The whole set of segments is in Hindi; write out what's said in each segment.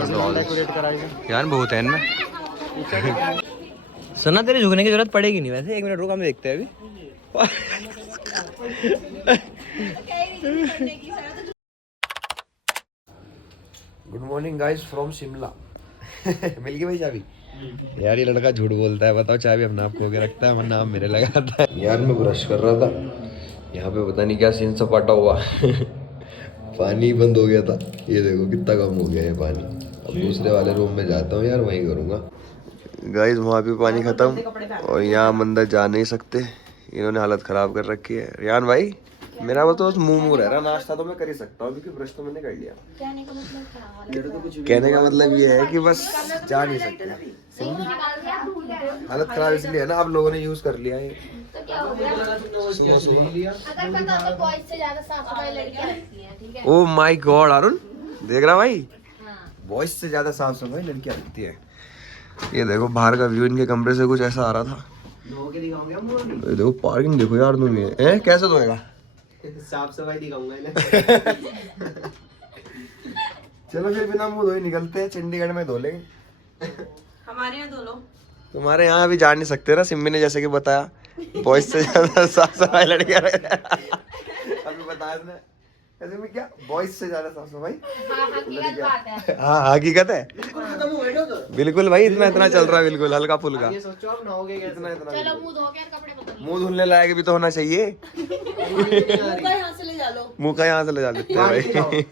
यार बहुत है इनमें। सना तेरे झुकने की जरूरत पड़ेगी नहीं वैसे, 1 मिनट रुक हम देखते हैं अभी। Good morning guys from Shimla. मिल गई भाई चाबी? यार ये लड़का झूठ बोलता है, बताओ चाबी अपने आप खो के रखता है, वरना नाम मेरे लगाता है। यार मैं ब्रश कर रहा था, यहाँ पे पता नहीं क्या सीन सपाटा हुआ। पानी बंद हो गया था, ये देखो कितना कम हो गया है पानी। अब दूसरे वाले रूम में जाता हूँ यार, वहीं करूँगा। गाइस वहाँ भी पानी खत्म और यहाँ हम अंदर जा नहीं सकते, इन्होंने हालत ख़राब कर रखी है। रियान भाई मेरा वो तो मुंह रह रहा, नाश्ता तो मैं कर ही सकता हूँ क्योंकि ब्रश तो मैंने कर लिया। कहने का मतलब ये है कि बस जा नहीं सकते, हालत ख़राब इसलिए है ना, आप लोगों ने यूज़ कर लिया है। ओ माय गॉड अरुण, देख रहा भाई, बॉयज से ज्यादा साफ सफाई लड़कियां रखती है। ये देखो बाहर का व्यू, इनके कमरे से कुछ ऐसा आ रहा था। ये देखो पार्किंग देखो यार, तुम ये कैसे धोएगा? साफ सफाई दिखाऊंगा इन्हें। चलो फिर बिना मुंह धोए निकलते हैं, चंडीगढ़ में धो लेंगे। हमारे यहाँ धो लो। तुम्हारे यहाँ अभी जा नहीं सकते ना, सिम्मी ने जैसे कि बताया बॉयज से ज्यादा साफ सफाई लड़कियां। अभी बताया तुमने ऐसे में क्या, बॉयज से ज्यादा साफ सफाई? हाँ हकीकत है बिल्कुल भाई, इतना चल रहा है बिल्कुल हल्का फुल्का। इतना मुंह धुलने लायक भी तो होना चाहिए। मुंह का यहाँ से ले जा लेते हैं भाई।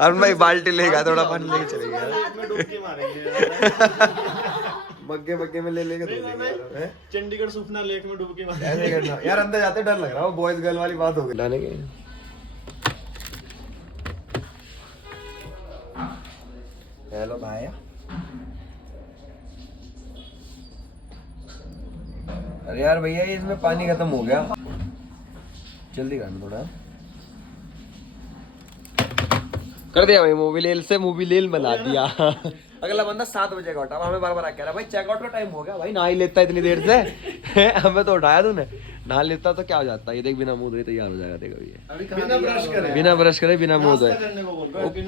अरुण भाई बाल्टी लेगा, थोड़ा पानी लेके चलेगा। बग्गे में ले लेके चंडीगढ़ सुखना लेक में डुबकी मार ऐसे करना यार, अंदर जाते डर लग रहा है, बॉयज गर्ल वाली बात हो गई लाने के। हेलो भाई, अरे यार भैया ये इसमें पानी खत्म हो गया, जल्दी करना थोड़ा। कर दिया भाई, मोबिलेल से मोबिलेल बना दिया। अगला बंदा 7 बजे का उठा, हमें बार बार कह रहा भाई चेकआउट का टाइम हो गया। भाई नहा ही लेता इतनी देर से। हमें तो उठाया तूने, नहा लेता तो क्या हो जाता। ये देख बिना मुंह धोए तैयार हो जाएगा, देखो ये बिना ब्रश करे बिना मुंह धोए।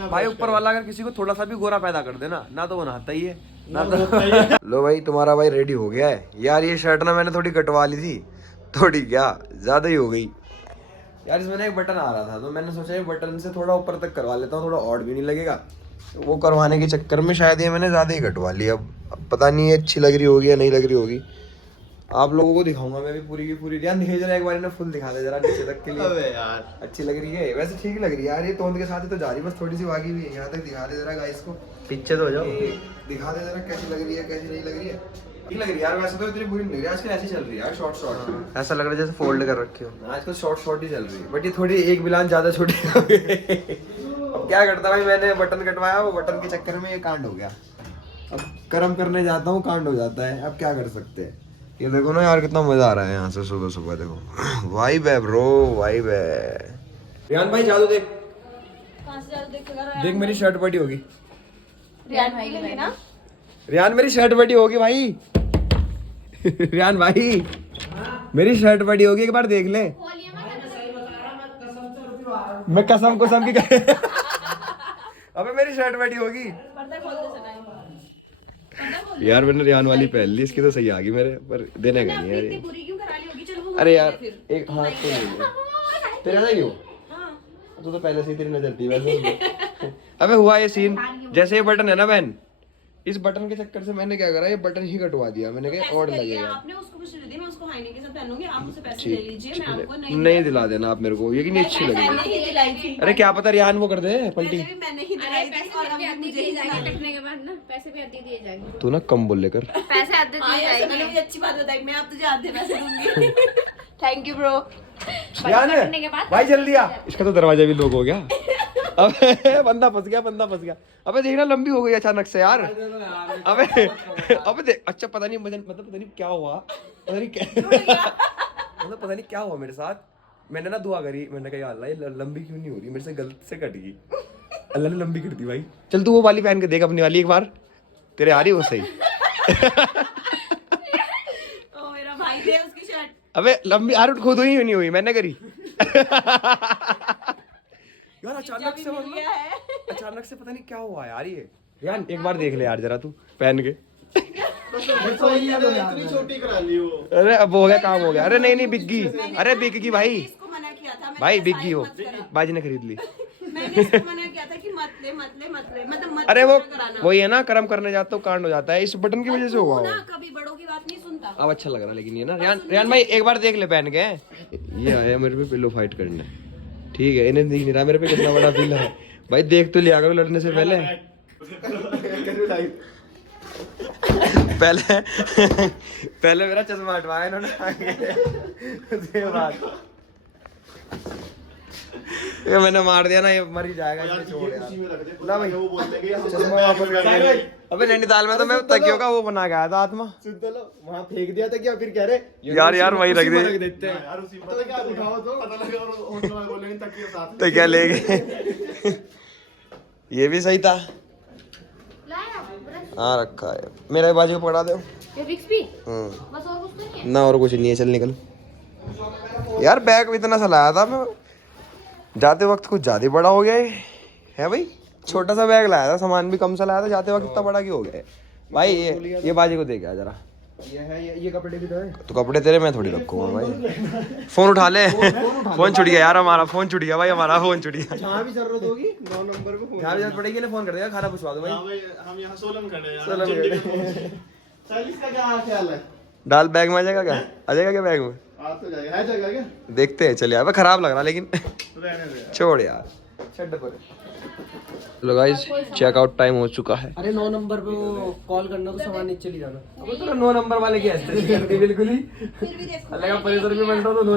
भाई ऊपर वाला अगर किसी को थोड़ा सा भी गोरा पैदा कर देना ना, तो वो नहाता ही है ना तो। लो भाई तुम्हारा भाई रेडी हो गया है। यार ये शर्ट ना मैंने थोड़ी कटवा ली थी, थोड़ी क्या ज्यादा ही हो गई यार। इसमें ना एक बटन आ रहा था, तो मैंने सोचा ये बटन से थोड़ा ऊपर तक करवा लेता हूँ, थोड़ा ऑड भी नहीं लगेगा। वो करवाने के चक्कर में शायद ये मैंने ज़्यादा ही कटवा लिया। अब पता नहीं ये अच्छी लग रही होगी या नहीं लग रही होगी, आप लोगों को दिखाऊंगा मैं भी पूरी की पूरी। ध्यान दिखाई जरा एक बार, इन्हें फुल दिखा दे जरा नीचे तक के लिए। अबे यार अच्छी लग रही है वैसे, ठीक लग रही है यार। ये तोंद के साथ ही तो जा रही है, बस थोड़ी सी भागी हुई है। यहाँ तक दिखा दे जरा गाइस को, पीछे तो हो जाओ, दिखा दे जरा कैसी लग रही है कैसी नहीं लग रही है। ठीक लग रही है यार, वैसे तो इतनी बुरी नहीं लग रही आजकल, ऐसी चल रही है यार शॉर्ट। ऐसा लग रहा है जैसे फोल्ड कर रखी हो, आजकल शॉर्ट ही चल रही है। बट ये थोड़ी एक बिलान ज्यादा छोटी। अब क्या करता भाई, मैंने बटन कटवाया, वो बटन के चक्कर में ये कांड हो गया। अब कर्म करने जाता हूँ कांड हो जाता है, अब क्या कर सकते हैं। ये देखो ना यार कितना मजा आ रहा है यहाँ से सुबह सुबह, देखो वाइब है ब्रो, वाइब है। रियान भाई जादू देख, देख मेरी शर्ट बड़ी होगी। रियान भाई के लिए ना, रियान मेरी शर्ट बड़ी होगी भाई। रियान भाई मेरी शर्ट बड़ी होगी, एक बार देख ले। मैं कसम की अबे मेरी शर्ट बड़ी होगी यार। मैंने रियान वाली पहन ली, इसकी तो सही आ गई मेरे पर, देने का नहीं यार। अरे यार एक हाथ तो नहीं है तेरे ऐसा क्यों? तो पहले से ही तेरी नजर थी वैसे। अबे हुआ ये सीन, जैसे ये बटन है ना बहन, इस बटन के चक्कर से मैंने क्या करा, ये बटन ही कटवा दिया। मैंने कहा और लगेगा। आपने उसको कुछ दे दिया, मैं उसको हाईने के साथ पहनूंगी, आप मुझसे पैसे ले लीजिए, मैं आपको नहीं दिला देना आप मेरे को, ये कि नहीं अच्छी लगी। मैंने ही दिलाई थी। अरे क्या पता रियान वो कर दे पलटी। मैंने ही दिलाई थी और अब मुझे ही कटने के बाद ना पैसे भी आधे दिए जाएंगे। तू ना कम बोल लेकर, पैसे आधे दिए जाएंगे। मैंने मुझे अच्छी बात बताई, मैं अब तुझे आधे पैसे दूंगी। Thank you bro. भाई जल्दी आ, इसका तो दरवाजा भी लोग हो गया। अब बंदा फंस गया। अबे देखना लंबी हो गई अचानक से यार। अबे देख, अच्छा पता नहीं पता नहीं क्या हुआ, पता नहीं क्या हुआ मेरे साथ। मैंने ना दुआ करी, मैंने कहा अल्लाह ये लंबी क्यों नहीं हो रही, मेरे से गलत से कट गई। अल्लाह ने लंबी कर दी भाई। चल तू वो वाली पहन के देख अपनी वाली एक बार, तेरे आ रही वो सही। ओ मेरा भाई दे उसकी शर्ट। अबे लंबी यार खुद ही नहीं हुई, मैंने करी। यार अचानक से पता नहीं क्या हुआ यार। ये यार एक बार देख ले यार जरा तू पहन के। इतनी छोटी करा ली वो। अरे अब हो गया काम हो गया। अरे नहीं बिग्गी, अरे बिग्गी भाई, इसको मना किया था मैंने, भाई कहा बिग्गी size हो, मत करा। बाजी ने खरीद ली। मैंने इसको मना किया था कि मत ले मतलब मत अरे वो कराना। वही है ना, कर्म करने जाते हो कांड हो जाता है, इस बटन की वजह से हुआ तू हो। ना कभी बड़ों की बात नहीं सुनता। अब अच्छा लग रहा लेकिन ये ना रियान भाई एक बार देख ले पहन के। ये आया मेरे पे पिलो फाइट करने, ठीक है, इन्हें दिख नहीं रहा मेरे पे कितना बड़ा पिलो है। भाई देख तो लिया करो लड़ने से पहले। पहले पहले मेरा चश्मा हटवाया इन्होंने उसके बाद ये मैंने मार दिया ना, ये मर ही जाएगा, इसलिए छोड़ यार। ला भाई वो बोलते कि चश्मा वापस कर दे। अबे नैनीताल में तो मैं तकियों का वो बना के आया था आत्मा। सुन तो लो, वहाँ फेंक दिया था क्या, फिर कह रहे यार वही रख दे देते हैं यार, उसी पता क्या उठाओ तो पता लगा और होटल वाले बोलेंगे तकिया साथ तो क्या ले गए। ये भी सही था। लाया ब्रश हाँ रखा है, मेरे बाजू को पकड़ा दो। ये विक्स भी हम्म बस, और कुछ तो नहीं है। ना और कुछ नहीं है, चल निकल। यार बैग इतना सा लाया था मैं, जाते वक्त कुछ ज्यादा बड़ा हो गया है भाई। छोटा सा बैग लाया था, सामान भी कम सा लाया था, जाते वक्त इतना बड़ा क्यों हो गया है भाई। ये बाजी को दे के आ जरा। ये है ये कपड़े भी तो है। तो कपड़े तेरे मैं थोड़ी रखूंगा भाई। फोन उठा ले, फोन छुट गया यार हमारा, फोन छुट गया भाई हमारा, फोन छुट गया। जहाँ भी जरूरत होगी 9 नंबर को फोन। यहाँ भी जरूरत पड़ेगी ना फोन कर देगा, खाना पूछवा दो भाई। हाँ भाई, हम यहाँ सोलन खड़े हैं यार, सोलन चंडीगढ़ पहुंचे। चालीस का क्या ख्याल है? डाल बैग में आ जाएगा क्या, आ जाएगा क्या बैग में? आ तो जाएगा, है जगह क्या? देखते हैं, चल यार खराब लग रहा लेकिन रहने दे यार। छोड़ यार। चलो गाइस चेकआउट टाइम हो चुका है। अरे 9 नंबर पे वो कॉल करना तो सामान नीचे चली जाना। अब तो 9 नंबर वाले की हस्ती करती बिल्कुल ही फिर भी देखो अलग का परिसर भी बन रहा तो 9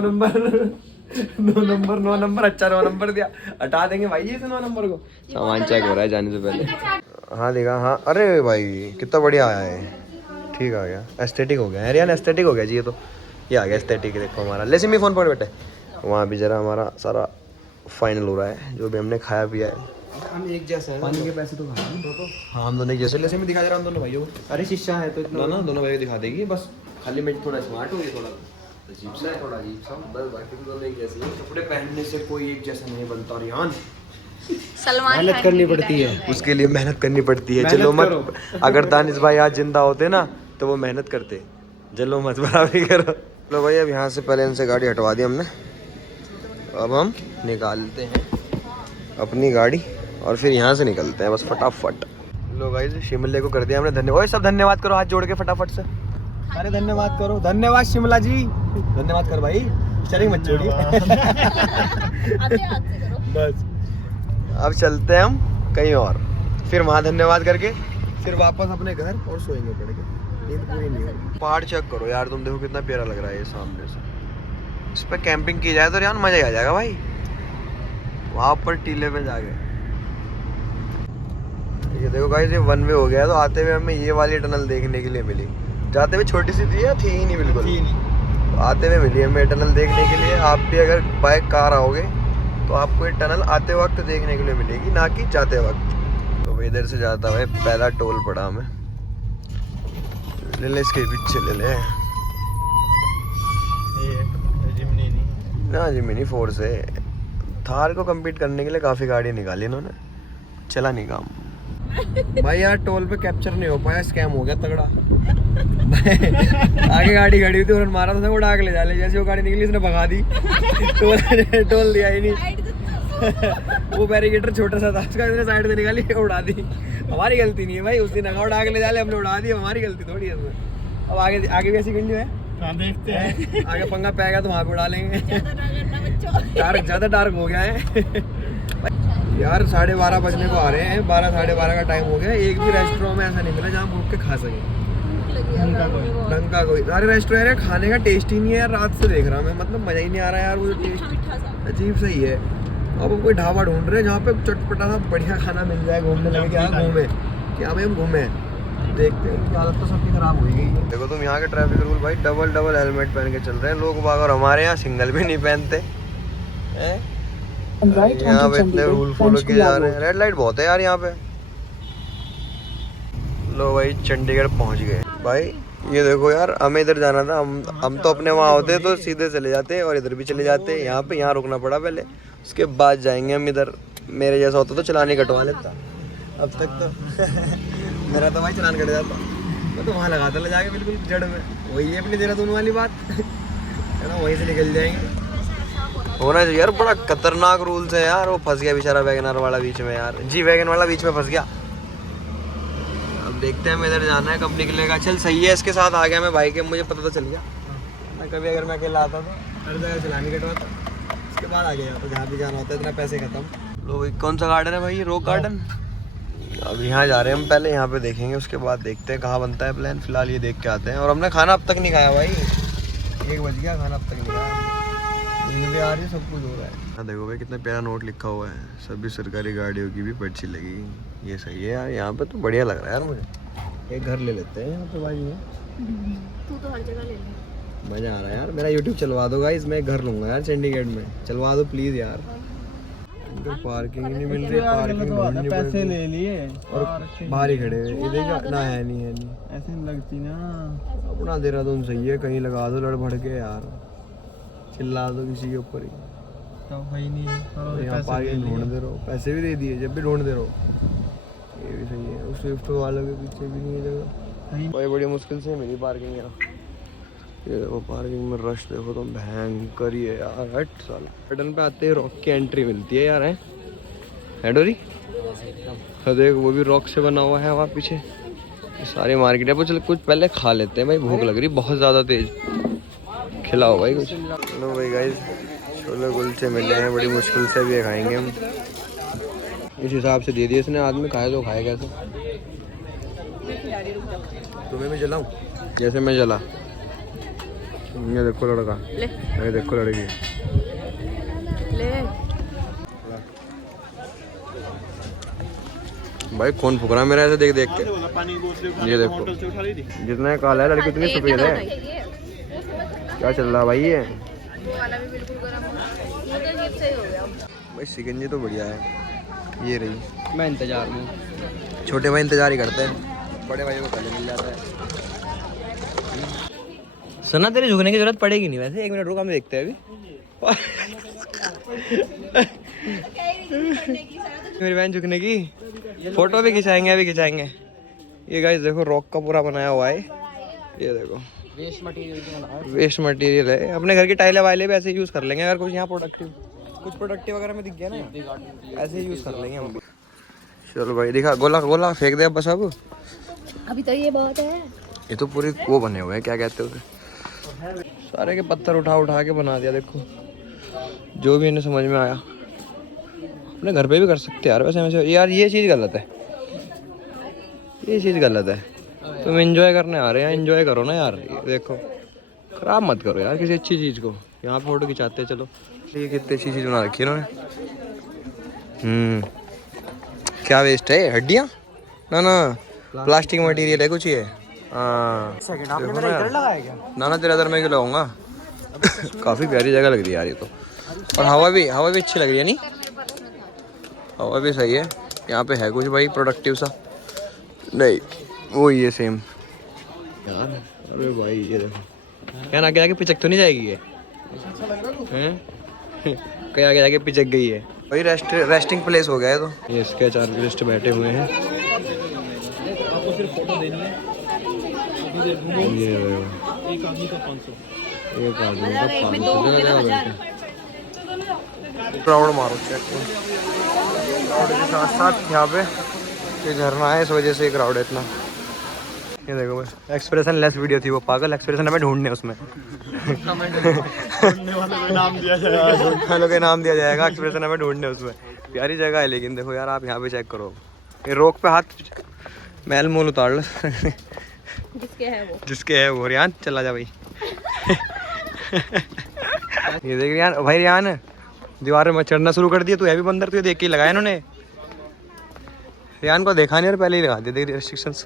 नंबर अच्छा 9 नंबर दिया, हटा देंगे भाई इसे 9 नंबर को। सामान चेक हो रहा है जाने से पहले। हाँ देखा, हाँ अरे भाई कितना बढ़िया आया है, ठीक आ गया, एस्थेटिक हो गया यार, एस्थेटिक हो गया जी। ये आ गया एस्थेटिक, देखो हमारा। ले सिमी फोन पर बैठे, वहाँ भी जरा हमारा सारा फाइनल हो रहा है, जो भी हमने खाया पिया है। हम एक जैसा है, पानी के पैसे तो खा हाँ हम दोनों एक जैसे, ले सिमी दिखा जरा हम दोनों भाइयों को। अरे शीशा है तो इतना ना दोनों भाई दिखा देगी बस, खाली मैं थोड़ा स्मार्ट हो गई, थोड़ा अजीब सा है, थोड़ा अजीब सा, बस बाकी तो दोनों एक जैसे ही। कपड़े पहनने से कोई एक जैसा नहीं बनता रियान, सलमान मेहनत खान करनी की पड़ती है। उसके लिए मेहनत करनी पड़ती है। चलो मत, अगर दानिश भाई आज जिंदा होते ना तो वो मेहनत करते, जलो मत बराबरी करो। लो भाई अब यहाँ से पहले इनसे गाड़ी हटवा दी हमने, अब हम निकालते हैं अपनी गाड़ी और फिर यहाँ से निकलते हैं बस फटाफट। लो भाई शिमले को कर दिया हमने धन्यवाद, सब धन्यवाद करो हाथ जोड़ के फटाफट से। अरे धन्यवाद करो, धन्यवाद शिमला जी, धन्यवाद कर भाई, चलेंगे मत छोड़िए। बस अब चलते हैं हम कहीं और, फिर वहाँ धन्यवाद करके फिर वापस अपने घर और सोएंगे पड़ के, नींद पूरी नहीं होगी। पहाड़ चेक करो यार तुम, देखो कितना प्यारा लग रहा है ये सामने से। इस पर कैंपिंग की जाए तो यार मजा ही आ जाएगा भाई, वहाँ पर टीले पे जाके। ये देखो गाइस ये 1 वे हो गया, तो आते हुए हमें ये वाली टनल देखने के लिए मिली, जाते हुए छोटी सी थी या थी ही नहीं बिल्कुल, तो आते हुए मिली हमें टनल देखने के लिए। आप भी अगर बाय कार आओगे तो आपको ये टनल आते वक्त देखने के लिए मिलेगी, ना कि जाते वक्त। तो इधर से जाता हुआ पहला टोल पड़ा हमें, ले ले इसके पीछे ले ले। जिमनी नहीं ना जिमिनी फोर्स है, थार को कम्पीट करने के लिए काफ़ी गाड़ी निकाली इन्होंने, चला नहीं काम। भाई यार टोल पे कैप्चर नहीं हो पाया, स्कैम हो गया तगड़ा। आगे गाड़ी खड़ी हुई थी और मारा था, उड़ा के ले जा ले, जैसे वो गाड़ी निकली इसने भगा दी। टोल दिया ही नहीं। वो बैरिकेटर छोटा सा था, उसका इसने साइड से निकाली उड़ा दी। हमारी गलती नहीं है भाई, उस दिन उड़ा के ले जा ले, हमने उड़ा दी, हमारी गलती थोड़ी है उसमें। अब आगे आगे भी ऐसी गंजी है, देखते हैं आगे पंगा पेगा तो वहाँ पे उड़ा लेंगे। डार्क ज्यादा डार्क हो गया है यार, 12:30 बजने को आ रहे हैं, 12 साढ़े 12 का टाइम हो गया। एक भी रेस्टोरेंट में ऐसा नहीं मिला जहाँ भूख के खा सके, ढंग का कोई। सारे रेस्टोरेंट खाने का टेस्ट ही नहीं है यार, रात से देख रहा मैं, मतलब मजा ही नहीं आ रहा यार, वो टेस्ट अजीब सही है। अब हम कोई ढाबा ढूंढ रहे हैं जहाँ पे चटपटा सा बढ़िया खाना मिल जाए, घूमने लगे क्या घूमे, क्या भाई हम घूमे, देखते हैं उनकी हालत तो सबकी खराब हो गई है। देखो तुम यहाँ के ट्रैफिक रूल भाई, डबल हेलमेट पहन के चल रहे हैं लोग बाग, और हमारे यहाँ सिंगल भी नहीं पहनते हैं। यहाँ पे इतने रूल फॉलो किए जा रहे हैं। रेड लाइट बहुत है यार यहाँ पे। लो भाई चंडीगढ़ पहुँच गए भाई। ये देखो यार हमें इधर जाना था, हम तो अपने वहाँ होते तो सीधे चले जाते और इधर भी चले जाते, यहाँ पे यहाँ रुकना पड़ा पहले, उसके बाद जाएंगे हम इधर। मेरे जैसा होता तो चलानी कटवा लेता, अब तक तो मेरा तो भाई चलान कट जाता, मैं तो वहाँ लगाता ले जाके बिल्कुल जड़ में। वही है अपनी देहरादून वाली बात है ना, वहीं से निकल जाएंगे। होना चाहिए यार, बड़ा खतरनाक रूल्स है यार। वो फंस गया बेचारा वैगनर वाला बीच में यार, जी वैगन वाला बीच में फंस गया। अब देखते हैं, मैं इधर जाना है, कब निकलेगा। चल सही है, इसके साथ आ गया मैं भाई के, मुझे पता तो चल गया। मैं कभी अगर मैं अकेला आता तो हर जगह चलानी कटवाता, उसके बाद आ गया तो जहाँ भी जाना होता है, इतना पैसे खत्म। लो भाई, कौन सा गार्डन है भाई? Rock garden. अब यहाँ जा रहे हैं हम, पहले यहाँ पे देखेंगे, उसके बाद देखते हैं कहाँ बनता है प्लान। फिलहाल ये देख के आते हैं। और हमने खाना अब तक नहीं खाया भाई, 1 बज गया, खाना अब तक नहीं खाया। नींद भी आ रही है, सब कुछ हो रहा है। देखो भाई कितना प्यारा नोट लिखा हुआ है, सभी सरकारी गाड़ियों की भी पर्ची लगी। ये सही है यार, यहाँ पे तो बढ़िया लग रहा है यार मुझे। एक घर ले लेते हैं यहाँ पे भाई में। तू तो हर जगह ले ले। मजा आ रहा है यार। मेरा यूट्यूब चलवा दो गाइस, मैं एक घर लूंगा यार चंडीगढ़ में, चलवा दो प्लीज यार। पार्किंग नहीं मिल रही, पार्किंग ढूंढनी पड़ रही। ले लिए और बाहर ही खड़े हुए, ये देखो ना, है नहीं है नहीं। ऐसे नहीं लगती ना। अपना देहरादून सही है, कहीं लगा दो लड़ भड़ के यार, चिल्ला दो किसी के ऊपर ही। भाई नहीं और यहाँ पार्किंग ढूंढते रहो, पैसे भी दे दिए, जब भी ढूंढते रहो। ये भी सही है। उस स्विफ्ट वालों के पीछे भी नहीं है जगह भाई, बड़ी मुश्किल से मिली पार्किंग यहाँ। ये देखो पार्किंग में रश देखो तो भयंकर ही है यार। हट साल गार्डन पे आते ही रॉक की एंट्री मिलती है यार, है डोरी? हाँ देख, वो भी रॉक से बना हुआ है वहाँ पीछे। सारी मार्केट है। चल कुछ पहले खा लेते हैं भाई, भूख लग रही बहुत ज़्यादा तेज। खिलाओ भाई कुछ। चलो भाई गाइस, छोले कुलचे मिले हैं, बड़ी मुश्किल से भी खाएंगे हम। इस हिसाब से दे दिए इसने, आदमी खाए तो खाए कैसे। तुम्हें भी जलाऊं जैसे मैं जला? ये देखो लड़का, ये देखो लड़की। ले भाई कौन फुक रहा है मेरा ऐसे देख देख के? ये देखो, जितना काला है लड़की उतनी सफेद है। क्या चल रहा भाई? ये वो वाला भी बिल्कुल गरम हो, ये तो अजीब से हो गया। भाई सिकंजी तो बढ़िया है। ये रही, मैं इंतजार में। छोटे भाई इंतजार ही करते हैं, बड़े भाइयों को पहले मिल जाता है। सना तेरे झुकने की जरूरत पड़ेगी नहीं वैसे। 1 मिनट रुक, हम देखते हैं अभी। मेरी बहन झुकने की फोटो भी खिंचाएंगे, अभी खिंचाएंगे। ये गाइस देखो, रॉक का पूरा बनाया हुआ है। ये देखो वेस्ट मटेरियल है। अपने घर की टाइलें वाइलें भी ऐसे यूज कर लेंगे, अगर कुछ यहाँ प्रोडक्टिव वगैरह में दिख गया ना, ऐसे ही यूज कर लेंगे हम भी। चलो भाई दिखा, गोला गोला फेंक दे अब बस। अब अभी तो ये बहुत है। ये तो पूरी वो बने हुए हैं, क्या कहते हैं उसे, सारे के पत्थर उठा उठा के बना दिया। देखो जो भी इन्हें समझ में आया। अपने घर पे भी कर सकते यार वैसे वैसे। यार ये चीज़ गलत है, ये चीज़ गलत है। तुम एंजॉय करने आ रहे हैं, एंजॉय करो ना यार। ये देखो, खराब मत करो यार किसी अच्छी चीज़ को। यहाँ पे फोटो खिंचाते हैं चलो। ये कितनी अच्छी चीज़ बना रखी है इन्होंने। क्या वेस्ट है? हड्डियाँ? ना ना, प्लास्टिक मटेरियल है कुछ। ये हाँ, ना तेरा इधर मैं क्यों लगाऊंगा। काफ़ी प्यारी जगह लग रही है यार ये तो। और हवा भी अच्छी लग रही है। नहीं, हवा भी सही है। यहाँ पे है कुछ भाई प्रोडक्टिव सा? नहीं, वो ये सेम यार। अरे भाई ये देखो, क्या ना आगे आगे पिचक तो नहीं जाएगी ये? हैं? कहीं आगे आगे पिचक गई है भाई। रेस्टिंग प्लेस हो गया है तो। ये स्केच आर्टिस्ट बैठे हुए हैं। ये एक आदमी का 500 क्राउड मारो चेक। क्राउड के साथ साथ यहाँ पे ये झरना है, इस वजह से क्राउड है इतना। ये देखो बस, एक्सप्रेशन लेस वीडियो थी वो, पागल एक्सप्रेशन हमें ढूंढने उसमें। नाम दिया जाएगा, लोग नाम दिया जाएगा, एक्सप्रेशन हमें ढूंढने उसमें। प्यारी जगह है लेकिन देखो यार, आप यहाँ पे चेक करो। ये रोक पे हाथ मैल मूल उतार लो। जिसके है वो रियान, चला जा भाई। ये देख रियान, भाई रियान दीवार में चढ़ना शुरू कर दिया। तू है भी बंदर, तुझे देख के लगाया इन्होंने। रियान को देखा नहीं और पहले ही लगा दिया। देख रिस्ट्रिक्शंस।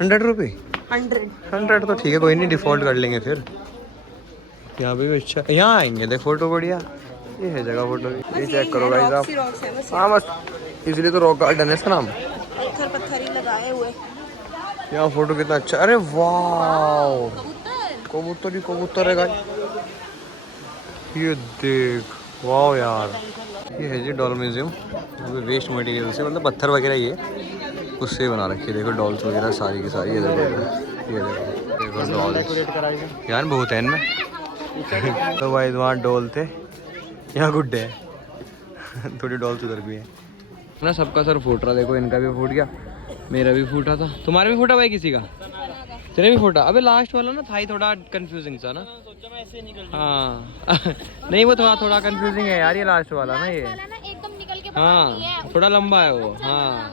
100 रुपये? 100 तो ठीक है, कोई नहीं, डिफॉल्ट कर लेंगे फिर। यहाँ पे भी अच्छा, यहाँ आएंगे देख फोटो बढ़िया। ये है जगह फोटो की, ये चेक करो गाइस आप। हाँ बस इसलिए तो रॉक गार्डन है इसका नाम। पत्थर ही लगाए हुए। यहाँ फोटो कितना अच्छा। अरे वाह, कबूतर है गाइस। ये देख, वाह यार। ये है जी डॉल म्यूजियम। वेस्ट मटेरियल से, मतलब पत्थर वगैरह ये उससे बना रखी है। देखो डॉल्स वगैरह सारी की सारी, ये देखो डॉल्स यार बहुत है इनमें। तो भाई वहाँ डॉल थे, यहाँ गुड्डे हैं। थोड़ी डॉल्स उधर भी है ना। सबका सर फूट रहा, देखो इनका भी फूट गया, मेरा भी फूटा था, तुम्हारा भी फूटा भाई किसी का? तेरे भी फूटा? अबे लास्ट वाला ना था ही थोड़ा कंफ्यूजिंग सा ना। हाँ नहीं वो थोड़ा कंफ्यूजिंग है यार ये लास्ट वाला ना, ये एकदम निकल के हाँ थोड़ा लंबा है वो। हाँ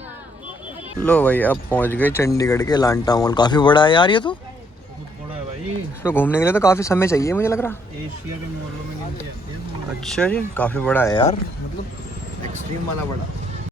लो भाई अब पहुंच गए चंडीगढ़ के लांटा मॉल। काफी बड़ा है यार ये तो, बड़ा है भाई। इसमें घूमने के लिए तो काफी समय चाहिए मुझे लग रहा। एशिया के मॉलों में गिनती आती है। अच्छा जी काफी बड़ा है यार, मतलब एक्सट्रीम वाला बड़ा।